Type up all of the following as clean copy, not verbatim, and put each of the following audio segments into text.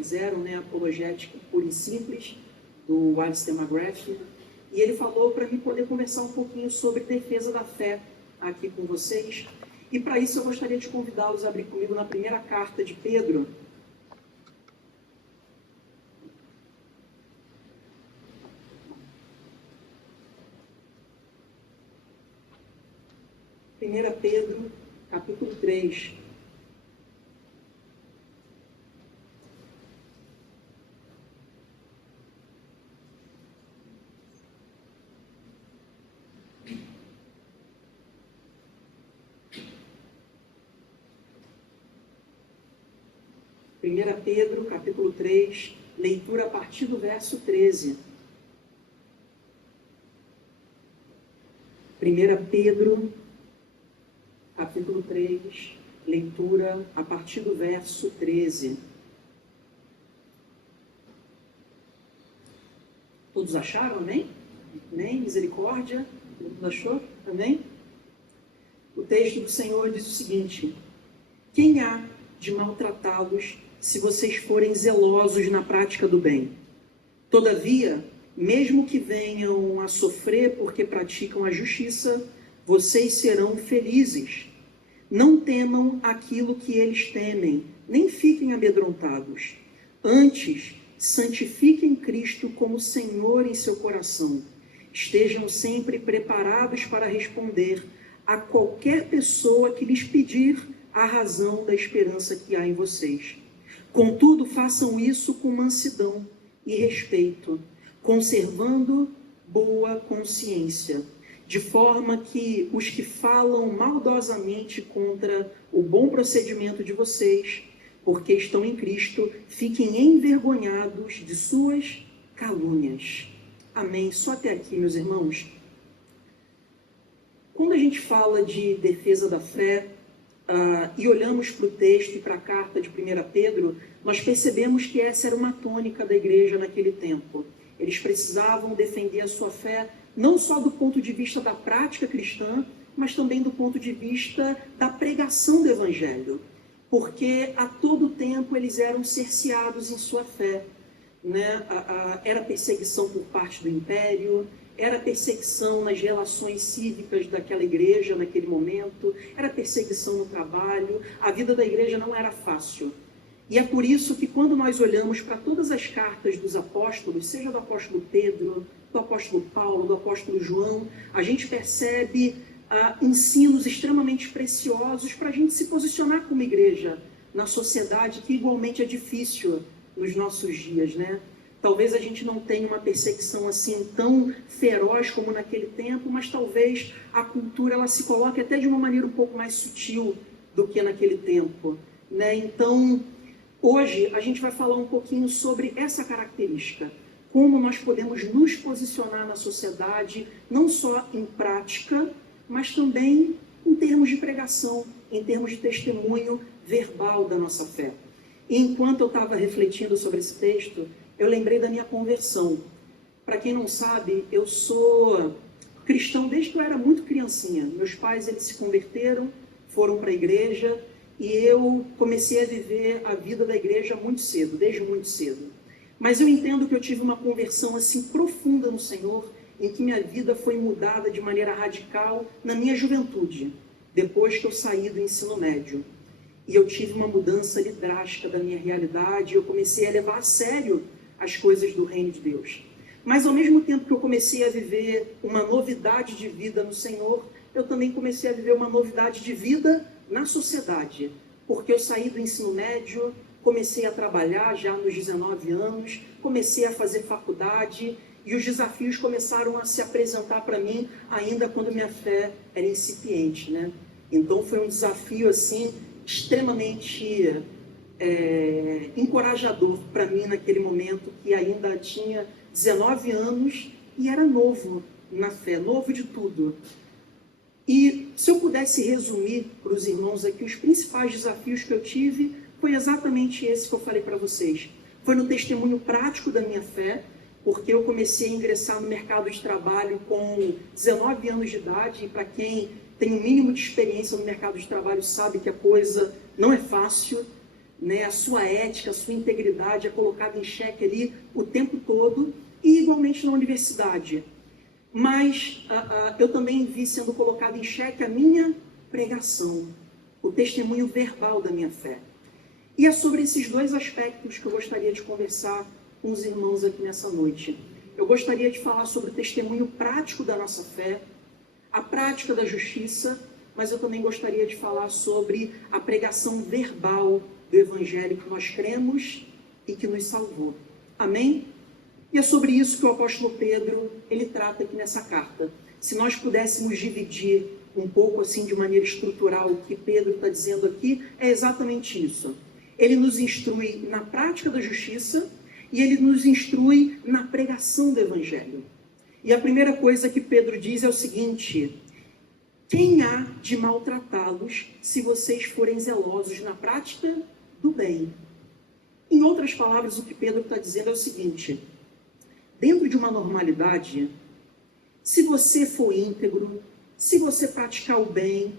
fizeram, né, apologética pura e simples, do Alistair McGrath, e ele falou para mim poder conversar um pouquinho sobre defesa da fé aqui com vocês. E para isso eu gostaria de convidá-los a abrir comigo na primeira carta de Pedro. Primeira Pedro, capítulo 3. Primeira Pedro, capítulo 3, leitura a partir do verso 13. 1 Pedro, capítulo 3, leitura a partir do verso 13. Todos acharam, amém? Amém? Misericórdia? Todo mundo achou? Amém? O texto do Senhor diz o seguinte: quem há de maltratá-los se vocês forem zelosos na prática do bem? Todavia, mesmo que venham a sofrer porque praticam a justiça, vocês serão felizes. Não temam aquilo que eles temem, nem fiquem amedrontados. Antes, santifiquem Cristo como Senhor em seu coração. Estejam sempre preparados para responder a qualquer pessoa que lhes pedir a razão da esperança que há em vocês. Contudo, façam isso com mansidão e respeito, conservando boa consciência, de forma que os que falam maldosamente contra o bom procedimento de vocês, porque estão em Cristo, fiquem envergonhados de suas calúnias. Amém. Só até aqui, meus irmãos. Quando a gente fala de defesa da fé, e olhamos para o texto e para a carta de 1 Pedro, nós percebemos que essa era uma tônica da igreja naquele tempo. Eles precisavam defender a sua fé, não só do ponto de vista da prática cristã, mas também do ponto de vista da pregação do Evangelho. Porque a todo tempo eles eram cerceados em sua fé, né? Era perseguição por parte do império, era perseguição nas relações cívicas daquela igreja naquele momento, era perseguição no trabalho, a vida da igreja não era fácil. E é por isso que quando nós olhamos para todas as cartas dos apóstolos, seja do apóstolo Pedro, do apóstolo Paulo, do apóstolo João, a gente percebe ensinos extremamente preciosos para a gente se posicionar como igreja na sociedade, que igualmente é difícil nos nossos dias, né? Talvez a gente não tenha uma perseguição assim tão feroz como naquele tempo, mas talvez a cultura ela se coloque até de uma maneira um pouco mais sutil do que naquele tempo, né? Então, hoje a gente vai falar um pouquinho sobre essa característica, como nós podemos nos posicionar na sociedade, não só em prática, mas também em termos de pregação, em termos de testemunho verbal da nossa fé. E enquanto eu estava refletindo sobre esse texto, eu lembrei da minha conversão. Para quem não sabe, eu sou cristão desde que eu era muito criancinha. Meus pais eles se converteram, foram para a igreja, e eu comecei a viver a vida da igreja muito cedo, desde muito cedo. Mas eu entendo que eu tive uma conversão assim profunda no Senhor, em que minha vida foi mudada de maneira radical na minha juventude, depois que eu saí do ensino médio. E eu tive uma mudança ali drástica da minha realidade, eu comecei a levar a sério as coisas do reino de Deus. Mas ao mesmo tempo que eu comecei a viver uma novidade de vida no Senhor, eu também comecei a viver uma novidade de vida na sociedade. Porque eu saí do ensino médio, comecei a trabalhar já nos 19 anos, comecei a fazer faculdade, e os desafios começaram a se apresentar para mim ainda quando minha fé era incipiente, né? Então foi um desafio assim extremamente encorajador para mim naquele momento, que ainda tinha 19 anos e era novo na fé, novo de tudo. E se eu pudesse resumir para os irmãos aqui os principais desafios que eu tive, foi exatamente esse que eu falei para vocês. Foi no testemunho prático da minha fé, porque eu comecei a ingressar no mercado de trabalho com 19 anos de idade, e para quem tem um mínimo de experiência no mercado de trabalho sabe que a coisa não é fácil, né? A sua ética, a sua integridade é colocada em xeque ali o tempo todo, e igualmente na universidade. Mas eu também vi sendo colocada em xeque a minha pregação, o testemunho verbal da minha fé. E é sobre esses dois aspectos que eu gostaria de conversar com os irmãos aqui nessa noite. Eu gostaria de falar sobre o testemunho prático da nossa fé, a prática da justiça, mas eu também gostaria de falar sobre a pregação verbal do Evangelho que nós cremos e que nos salvou. Amém? E é sobre isso que o apóstolo Pedro, ele trata aqui nessa carta. Se nós pudéssemos dividir um pouco assim de maneira estrutural o que Pedro está dizendo aqui, é exatamente isso. Ele nos instrui na prática da justiça e ele nos instrui na pregação do Evangelho. E a primeira coisa que Pedro diz é o seguinte: quem há de maltratá-los se vocês forem zelosos na prática do bem? Em outras palavras, o que Pedro está dizendo é o seguinte: dentro de uma normalidade, se você for íntegro, se você praticar o bem,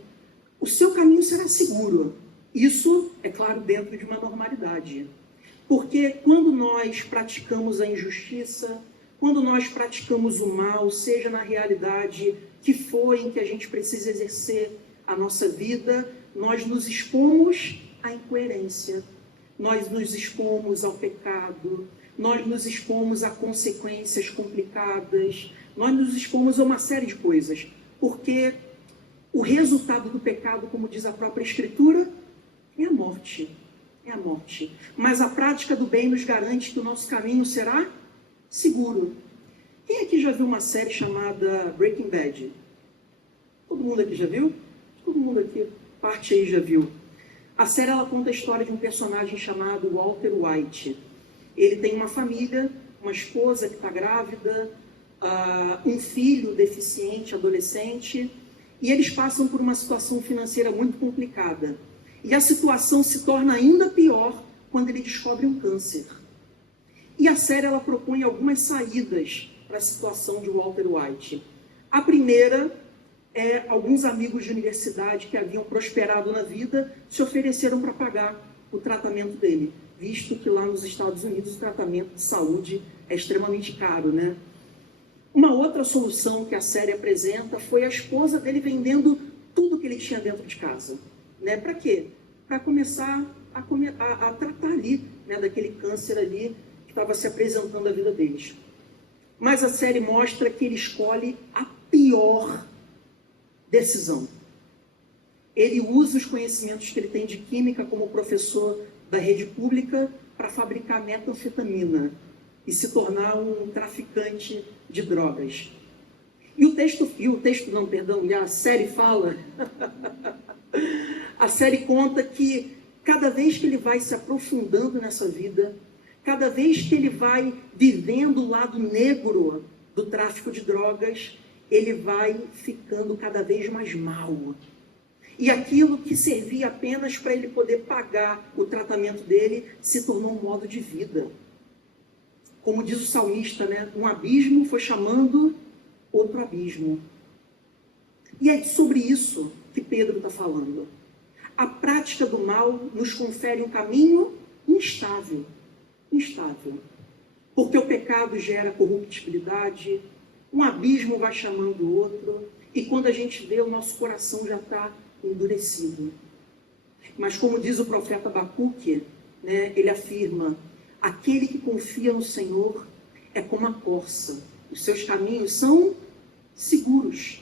o seu caminho será seguro. Isso, é claro, dentro de uma normalidade. Porque quando nós praticamos a injustiça, quando nós praticamos o mal, seja na realidade que for em que a gente precisa exercer a nossa vida, nós nos expomos à incoerência, nós nos expomos ao pecado, nós nos expomos a consequências complicadas, nós nos expomos a uma série de coisas, porque o resultado do pecado, como diz a própria Escritura, é a morte. É a morte. Mas a prática do bem nos garante que o nosso caminho será seguro. Quem aqui já viu uma série chamada Breaking Bad? Todo mundo aqui já viu? Todo mundo aqui, parte aí já viu. A série ela conta a história de um personagem chamado Walter White. Ele tem uma família, uma esposa que está grávida, um filho deficiente, adolescente, e eles passam por uma situação financeira muito complicada. E a situação se torna ainda pior quando ele descobre um câncer. E a série ela propõe algumas saídas para a situação de Walter White. A primeira é alguns amigos de universidade que haviam prosperado na vida se ofereceram para pagar o tratamento dele, visto que lá nos Estados Unidos o tratamento de saúde é extremamente caro, né? Uma outra solução que a série apresenta foi a esposa dele vendendo tudo que ele tinha dentro de casa. Né? Para quê? Para começar a tratar ali, né, daquele câncer ali que estava se apresentando à vida deles. Mas a série mostra que ele escolhe a pior decisão. Ele usa os conhecimentos que ele tem de química como professor da rede pública para fabricar metanfetamina e se tornar um traficante de drogas. E a série fala, a série conta que cada vez que ele vai se aprofundando nessa vida, cada vez que ele vai vivendo o lado negro do tráfico de drogas, ele vai ficando cada vez mais mal. E aquilo que servia apenas para ele poder pagar o tratamento dele se tornou um modo de vida. Como diz o salmista, né? Um abismo foi chamando outro abismo. E é sobre isso que Pedro está falando. A prática do mal nos confere um caminho instável. Instável. Porque o pecado gera corruptibilidade, um abismo vai chamando o outro, e quando a gente vê, o nosso coração já está endurecido. Mas como diz o profeta Abacuque, né, ele afirma: aquele que confia no Senhor é como a corça, os seus caminhos são seguros.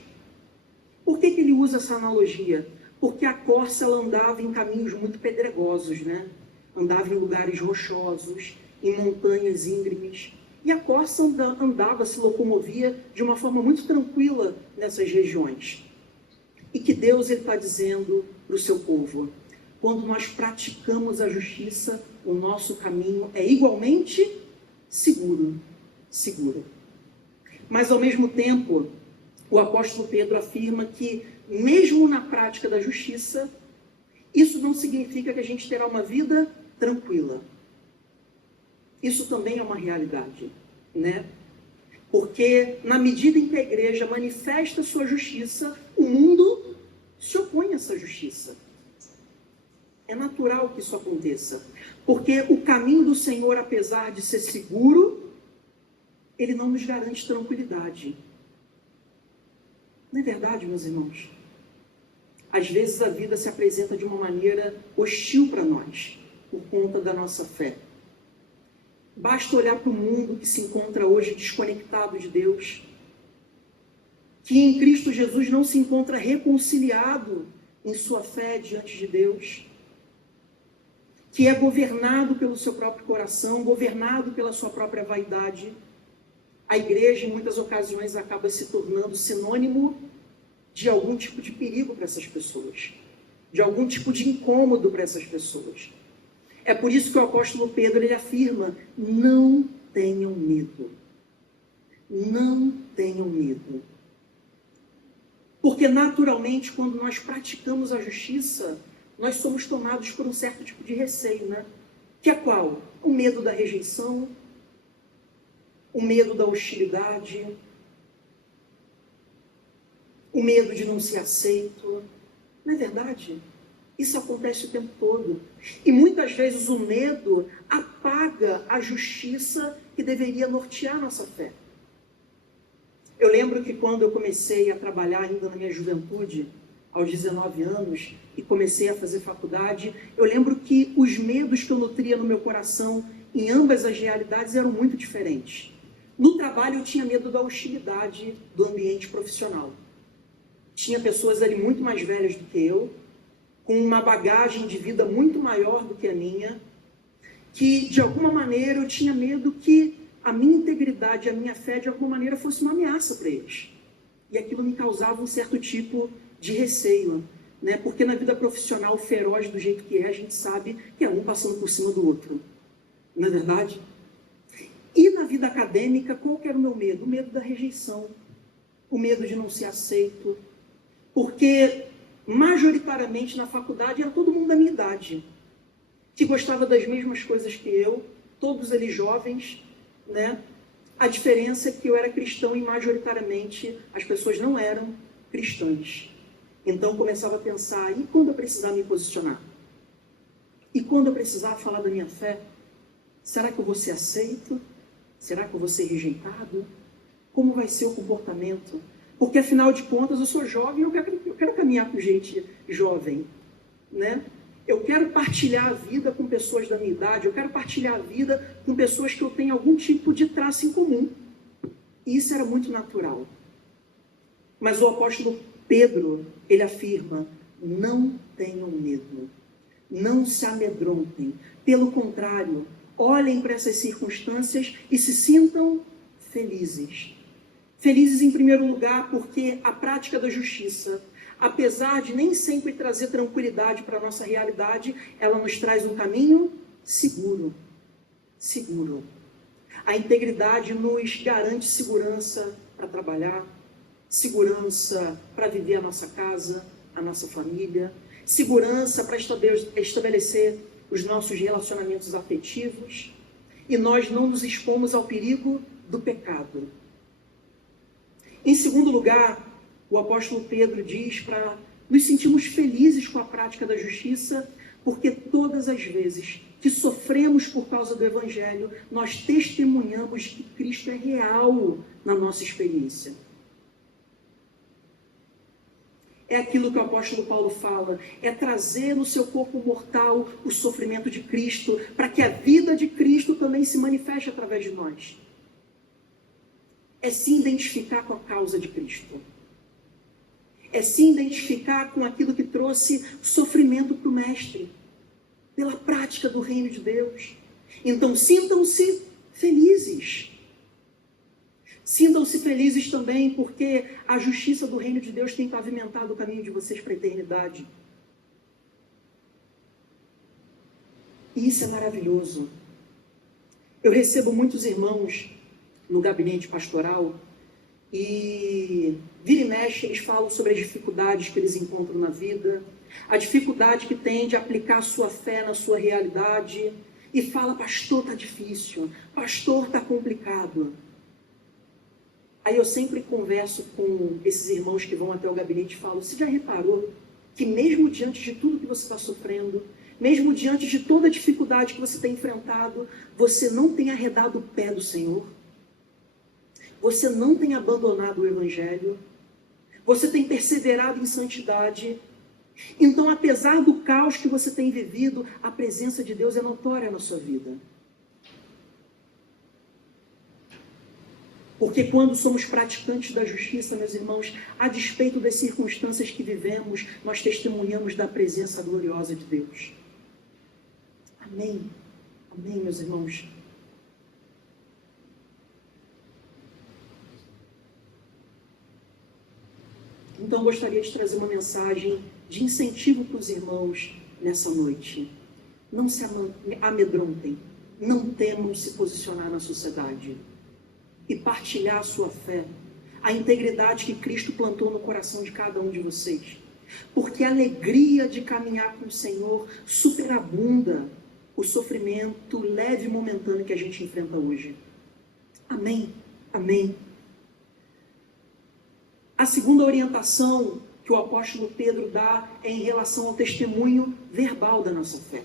Por que ele usa essa analogia? Porque a corça ela andava em caminhos muito pedregosos, né? Andava em lugares rochosos, em montanhas íngremes. E a corça andava, se locomovia de uma forma muito tranquila nessas regiões. E que Deus está dizendo para o seu povo: quando nós praticamos a justiça, o nosso caminho é igualmente seguro. Seguro. Mas, ao mesmo tempo, o apóstolo Pedro afirma que, mesmo na prática da justiça, isso não significa que a gente terá uma vida tranquila. Isso também é uma realidade, né? Porque, na medida em que a igreja manifesta sua justiça, o mundo se opõe a essa justiça. É natural que isso aconteça. Porque o caminho do Senhor, apesar de ser seguro, ele não nos garante tranquilidade. Não é verdade, meus irmãos? Às vezes a vida se apresenta de uma maneira hostil para nós, por conta da nossa fé. Basta olhar para o mundo que se encontra hoje desconectado de Deus, que em Cristo Jesus não se encontra reconciliado em sua fé diante de Deus, que é governado pelo seu próprio coração, governado pela sua própria vaidade. A igreja, em muitas ocasiões, acaba se tornando sinônimo de algum tipo de perigo para essas pessoas, de algum tipo de incômodo para essas pessoas. É por isso que o apóstolo Pedro ele afirma: não tenham medo. Não tenham medo. Porque, naturalmente, quando nós praticamos a justiça, nós somos tomados por um certo tipo de receio, né? Que é qual? O medo da rejeição, o medo da hostilidade, o medo de não ser aceito. Não é verdade? Isso acontece o tempo todo. E muitas vezes o medo apaga a justiça que deveria nortear a nossa fé. Eu lembro que quando eu comecei a trabalhar ainda na minha juventude, aos 19 anos, e comecei a fazer faculdade, eu lembro que os medos que eu nutria no meu coração em ambas as realidades eram muito diferentes. No trabalho eu tinha medo da hostilidade do ambiente profissional. Tinha pessoas ali muito mais velhas do que eu, com uma bagagem de vida muito maior do que a minha, que de alguma maneira eu tinha medo que a minha integridade, a minha fé de alguma maneira fosse uma ameaça para eles. E aquilo me causava um certo tipo de receio, né? Porque na vida profissional feroz do jeito que é, a gente sabe que é um passando por cima do outro. Não é verdade? E na vida acadêmica, qual que era o meu medo? O medo da rejeição, o medo de não ser aceito, porque majoritariamente na faculdade era todo mundo da minha idade, que gostava das mesmas coisas que eu, todos eles jovens, né? A diferença é que eu era cristão e majoritariamente as pessoas não eram cristãs. Então eu começava a pensar, e quando eu precisar me posicionar? E quando eu precisar falar da minha fé? Será que eu vou ser aceito? Será que eu vou ser rejeitado? Como vai ser o comportamento? Porque afinal de contas eu sou jovem e eu quero caminhar com gente jovem, né? Eu quero partilhar a vida com pessoas da minha idade, eu quero partilhar a vida com pessoas que eu tenho algum tipo de traço em comum. E isso era muito natural. Mas o apóstolo Pedro, ele afirma, não tenham medo, não se amedrontem. Pelo contrário, olhem para essas circunstâncias e se sintam felizes. Felizes em primeiro lugar porque a prática da justiça, apesar de nem sempre trazer tranquilidade para a nossa realidade, ela nos traz um caminho seguro. Seguro. A integridade nos garante segurança para trabalhar, segurança para viver a nossa casa, a nossa família, segurança para estabelecer os nossos relacionamentos afetivos, e nós não nos expomos ao perigo do pecado. Em segundo lugar, o apóstolo Pedro diz para nos sentirmos felizes com a prática da justiça, porque todas as vezes que sofremos por causa do Evangelho, nós testemunhamos que Cristo é real na nossa experiência. É aquilo que o apóstolo Paulo fala, é trazer no seu corpo mortal o sofrimento de Cristo, para que a vida de Cristo também se manifeste através de nós. É se identificar com a causa de Cristo. É se identificar com aquilo que trouxe sofrimento para o Mestre, pela prática do reino de Deus. Então, sintam-se felizes. Sintam-se felizes também porque a justiça do reino de Deus tem pavimentado o caminho de vocês para a eternidade. E isso é maravilhoso. Eu recebo muitos irmãos no gabinete pastoral e vira e mexe eles falam sobre as dificuldades que eles encontram na vida, a dificuldade que tem de aplicar a sua fé na sua realidade, e fala, pastor, está difícil, pastor, está complicado. Aí eu sempre converso com esses irmãos que vão até o gabinete e falo, você já reparou que mesmo diante de tudo que você está sofrendo, mesmo diante de toda a dificuldade que você tem enfrentado, você não tem arredado o pé do Senhor, você não tem abandonado o Evangelho, você tem perseverado em santidade. Então, apesar do caos que você tem vivido, a presença de Deus é notória na sua vida. Porque quando somos praticantes da justiça, meus irmãos, a despeito das circunstâncias que vivemos, nós testemunhamos da presença gloriosa de Deus. Amém. Amém, meus irmãos. Então, eu gostaria de trazer uma mensagem de incentivo para os irmãos nessa noite. Não se amedrontem, não temam se posicionar na sociedade e partilhar a sua fé, a integridade que Cristo plantou no coração de cada um de vocês. Porque a alegria de caminhar com o Senhor superabunda o sofrimento leve e momentâneo que a gente enfrenta hoje. Amém? Amém. A segunda orientação que o apóstolo Pedro dá é em relação ao testemunho verbal da nossa fé,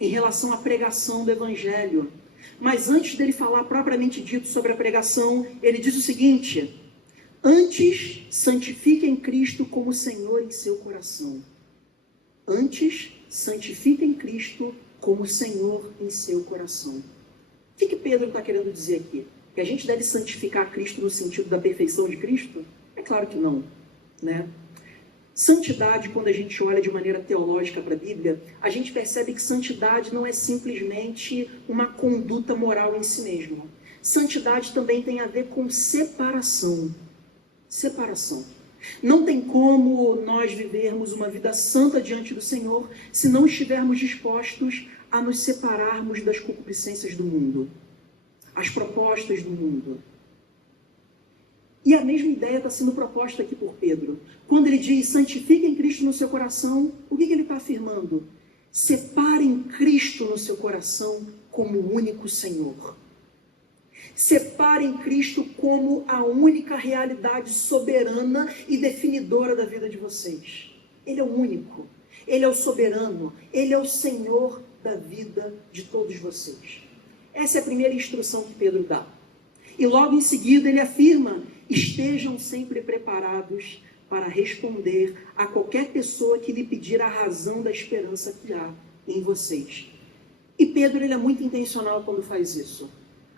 em relação à pregação do Evangelho. Mas antes dele falar propriamente dito sobre a pregação, ele diz o seguinte: antes santifiquem Cristo como Senhor em seu coração. Antes santifiquem Cristo como Senhor em seu coração. O que Pedro está querendo dizer aqui? Que a gente deve santificar Cristo no sentido da perfeição de Cristo? É claro que não, né? Santidade, quando a gente olha de maneira teológica para a Bíblia, a gente percebe que santidade não é simplesmente uma conduta moral em si mesma. Santidade também tem a ver com separação. Separação. Não tem como nós vivermos uma vida santa diante do Senhor se não estivermos dispostos a nos separarmos das concupiscências do mundo, as propostas do mundo. E a mesma ideia está sendo proposta aqui por Pedro. Quando ele diz, santifiquem Cristo no seu coração, o que ele está afirmando? Separem Cristo no seu coração como o único Senhor. Separem Cristo como a única realidade soberana e definidora da vida de vocês. Ele é o único, Ele é o soberano, Ele é o Senhor da vida de todos vocês. Essa é a primeira instrução que Pedro dá. E logo em seguida ele afirma, estejam sempre preparados para responder a qualquer pessoa que lhe pedir a razão da esperança que há em vocês. E Pedro ele é muito intencional quando faz isso.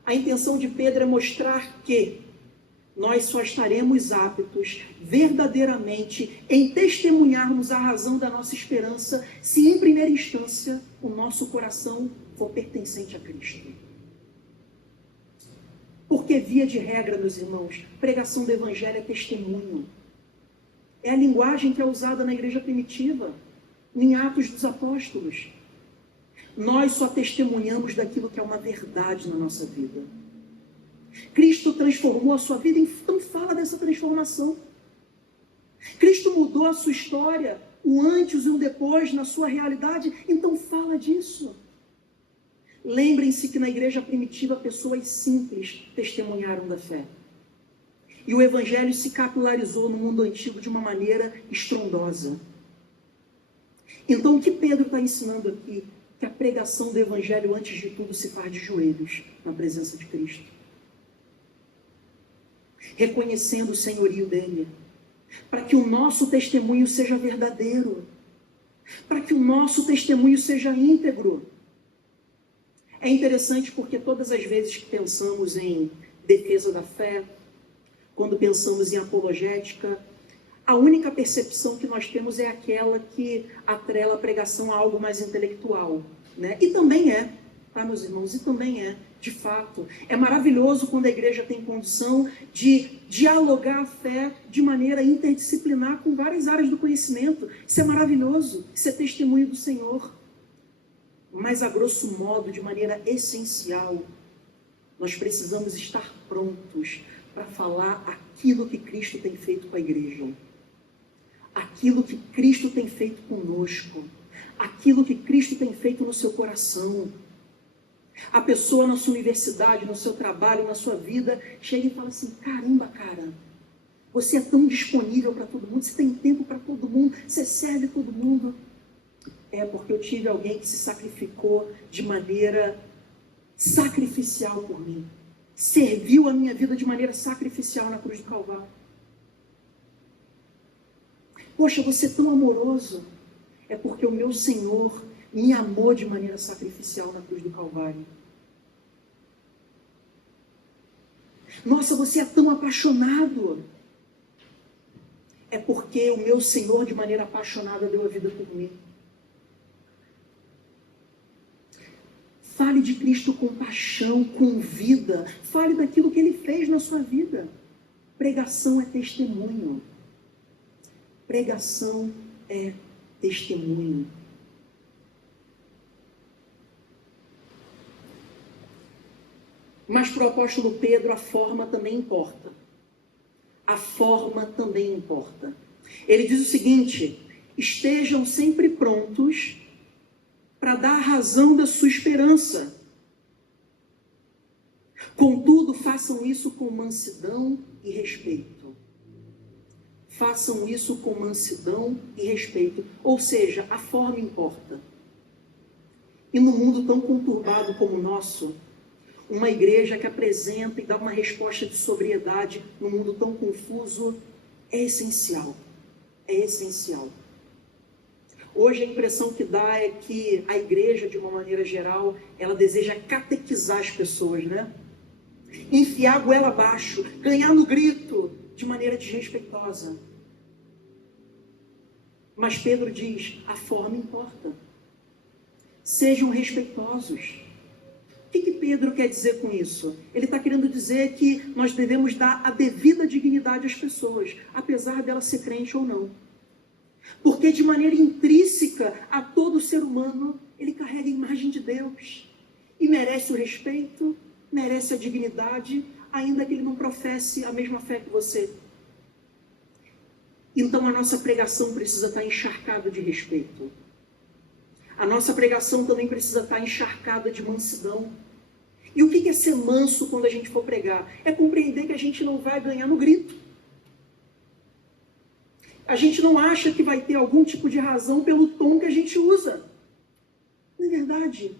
A intenção de Pedro é mostrar que nós só estaremos aptos verdadeiramente em testemunharmos a razão da nossa esperança se em primeira instância o nosso coração for pertencente a Cristo. Porque via de regra, meus irmãos, pregação do Evangelho é testemunho. É a linguagem que é usada na igreja primitiva, em Atos dos Apóstolos. Nós só testemunhamos daquilo que é uma verdade na nossa vida. Cristo transformou a sua vida, então fala dessa transformação. Cristo mudou a sua história, o antes e o depois na sua realidade, então fala disso. Lembrem-se que na igreja primitiva pessoas simples testemunharam da fé. E o Evangelho se capilarizou no mundo antigo de uma maneira estrondosa. Então o que Pedro está ensinando aqui? Que a pregação do Evangelho, antes de tudo, se faz de joelhos na presença de Cristo. Reconhecendo o senhorio dele. Para que o nosso testemunho seja verdadeiro. Para que o nosso testemunho seja íntegro. É interessante porque todas as vezes que pensamos em defesa da fé, quando pensamos em apologética, a única percepção que nós temos é aquela que atrela a pregação a algo mais intelectual, né? E também é, tá, meus irmãos? E também é, de fato. É maravilhoso quando a igreja tem condição de dialogar a fé de maneira interdisciplinar com várias áreas do conhecimento. Isso é maravilhoso, isso é testemunho do Senhor. Mas, a grosso modo, de maneira essencial, nós precisamos estar prontos para falar aquilo que Cristo tem feito com a igreja. Aquilo que Cristo tem feito conosco. Aquilo que Cristo tem feito no seu coração. A pessoa na sua universidade, no seu trabalho, na sua vida, chega e fala assim, caramba, cara, você é tão disponível para todo mundo, você tem tempo para todo mundo, você serve todo mundo. É porque eu tive alguém que se sacrificou de maneira sacrificial por mim. Serviu a minha vida de maneira sacrificial na cruz do Calvário. Poxa, você é tão amoroso. É porque o meu Senhor me amou de maneira sacrificial na cruz do Calvário. Nossa, você é tão apaixonado. É porque o meu Senhor, de maneira apaixonada, deu a vida por mim. Fale de Cristo com paixão, com vida. Fale daquilo que Ele fez na sua vida. Pregação é testemunho. Pregação é testemunho. Mas para o apóstolo Pedro, a forma também importa. A forma também importa. Ele diz o seguinte: estejam sempre prontos para dar a razão da sua esperança. Contudo, façam isso com mansidão e respeito. Façam isso com mansidão e respeito. Ou seja, a forma importa. E no mundo tão conturbado como o nosso, uma igreja que apresenta e dá uma resposta de sobriedade no mundo tão confuso é essencial. É essencial. Hoje a impressão que dá é que a igreja, de uma maneira geral, ela deseja catequizar as pessoas, né? Enfiar a goela abaixo, ganhar no grito, de maneira desrespeitosa. Mas Pedro diz, a forma importa. Sejam respeitosos. O que Pedro quer dizer com isso? Ele está querendo dizer que nós devemos dar a devida dignidade às pessoas, apesar dela ser crente ou não. Porque de maneira intrínseca a todo ser humano, ele carrega a imagem de Deus. E merece o respeito, merece a dignidade, ainda que ele não professe a mesma fé que você. Então a nossa pregação precisa estar encharcada de respeito. A nossa pregação também precisa estar encharcada de mansidão. E o que é ser manso quando a gente for pregar? É compreender que a gente não vai ganhar no grito. A gente não acha que vai ter algum tipo de razão pelo tom que a gente usa. Não é verdade?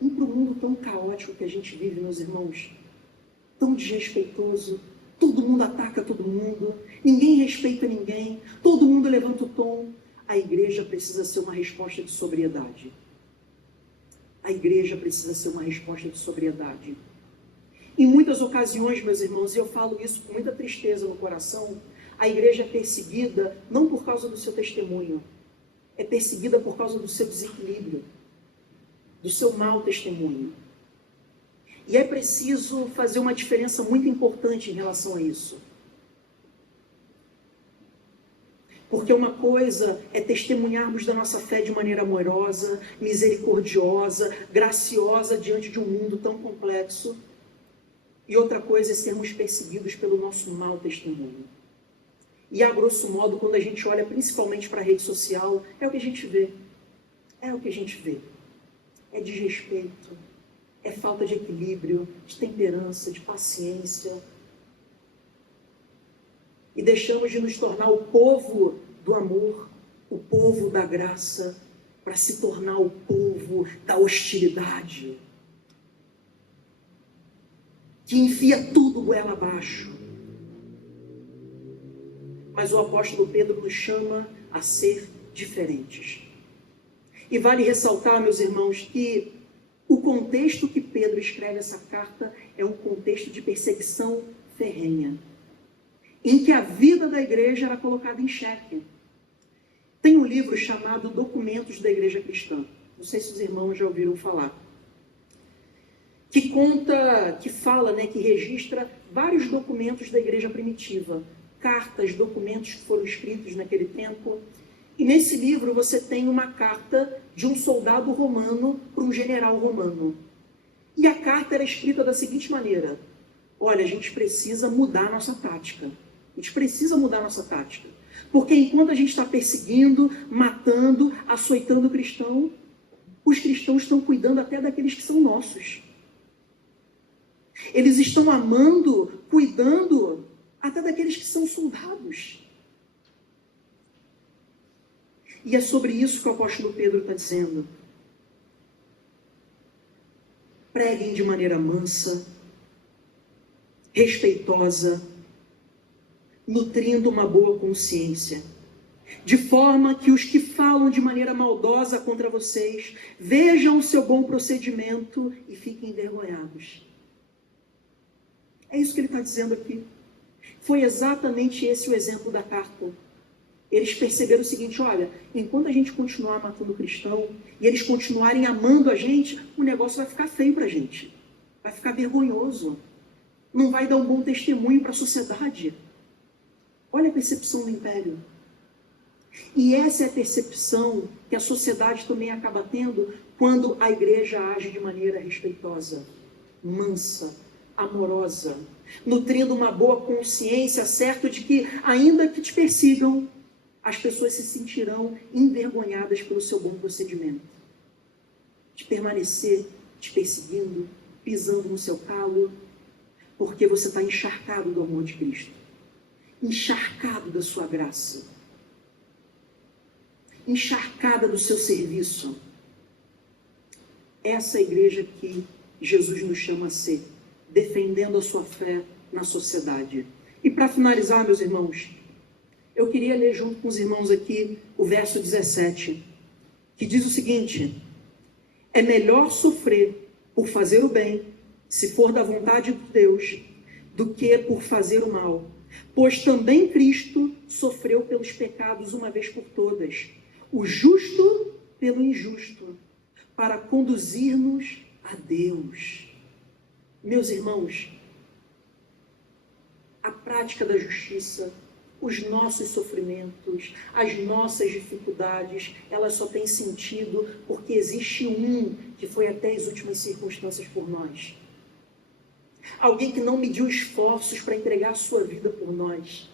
E para o mundo tão caótico que a gente vive, meus irmãos, tão desrespeitoso, todo mundo ataca todo mundo, ninguém respeita ninguém, todo mundo levanta o tom. A igreja precisa ser uma resposta de sobriedade. A igreja precisa ser uma resposta de sobriedade. Em muitas ocasiões, meus irmãos, e eu falo isso com muita tristeza no coração, a igreja é perseguida não por causa do seu testemunho, é perseguida por causa do seu desequilíbrio, do seu mau testemunho. E é preciso fazer uma diferença muito importante em relação a isso. Porque uma coisa é testemunharmos da nossa fé de maneira amorosa, misericordiosa, graciosa diante de um mundo tão complexo. E outra coisa é sermos perseguidos pelo nosso mau testemunho. E a grosso modo, quando a gente olha principalmente para a rede social, é o que a gente vê. É o que a gente vê. É desrespeito, é falta de equilíbrio, de temperança, de paciência. E deixamos de nos tornar o povo do amor, o povo da graça, para se tornar o povo da hostilidade, que enfia tudo goela abaixo. Mas o apóstolo Pedro nos chama a ser diferentes. E vale ressaltar, meus irmãos, que o contexto que Pedro escreve essa carta é um contexto de perseguição ferrenha, em que a vida da igreja era colocada em xeque. Tem um livro chamado Documentos da Igreja Cristã. Não sei se os irmãos já ouviram falar. Que conta, que fala, que registra vários documentos da igreja primitiva. Cartas, documentos que foram escritos naquele tempo. E nesse livro você tem uma carta de um soldado romano para um general romano. E a carta era escrita da seguinte maneira: olha, a gente precisa mudar a nossa tática. A gente precisa mudar a nossa tática. Porque enquanto a gente está perseguindo, matando, açoitando o cristão, os cristãos estão cuidando até daqueles que são nossos. Eles estão amando, cuidando até daqueles que são soldados. E é sobre isso que o apóstolo Pedro está dizendo. Preguem de maneira mansa, respeitosa, nutrindo uma boa consciência, de forma que os que falam de maneira maldosa contra vocês vejam o seu bom procedimento e fiquem envergonhados. É isso que ele está dizendo aqui. Foi exatamente esse o exemplo da carta. Eles perceberam o seguinte: olha, enquanto a gente continuar matando cristão e eles continuarem amando a gente, o negócio vai ficar feio para a gente. Vai ficar vergonhoso. Não vai dar um bom testemunho para a sociedade. Olha a percepção do império. E essa é a percepção que a sociedade também acaba tendo quando a igreja age de maneira respeitosa, mansa, amorosa, nutrindo uma boa consciência, certo de que, ainda que te persigam, as pessoas se sentirão envergonhadas pelo seu bom procedimento. De permanecer te perseguindo, pisando no seu calo, porque você está encharcado do amor de Cristo, encharcado da sua graça, encharcada do seu serviço. Essa é a igreja que Jesus nos chama a ser, defendendo a sua fé na sociedade. E para finalizar, meus irmãos, eu queria ler junto com os irmãos aqui o verso 17, que diz o seguinte: é melhor sofrer por fazer o bem, se for da vontade de Deus, do que por fazer o mal. Pois também Cristo sofreu pelos pecados uma vez por todas, o justo pelo injusto, para conduzir-nos a Deus. Meus irmãos, a prática da justiça, os nossos sofrimentos, as nossas dificuldades, elas só têm sentido porque existe um que foi até as últimas circunstâncias por nós. Alguém que não mediu esforços para entregar a sua vida por nós,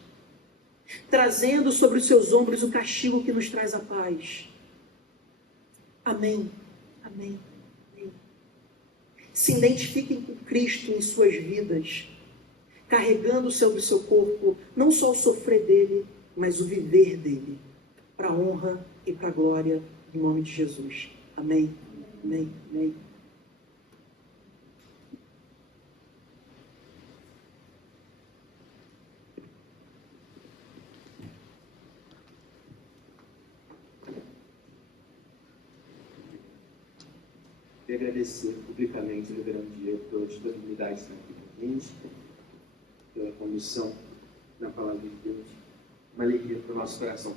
trazendo sobre os seus ombros o castigo que nos traz a paz. Amém. Amém. Amém. Se identifiquem com Cristo em suas vidas, carregando sobre o seu corpo não só o sofrer dele, mas o viver dele, para a honra e para a glória, em nome de Jesus. Amém. Amém. Amém. E agradecer publicamente ao Reverendo Diego pela disponibilidade de estar aqui com a gente, pela condução na palavra de Deus. Uma alegria para o nosso coração.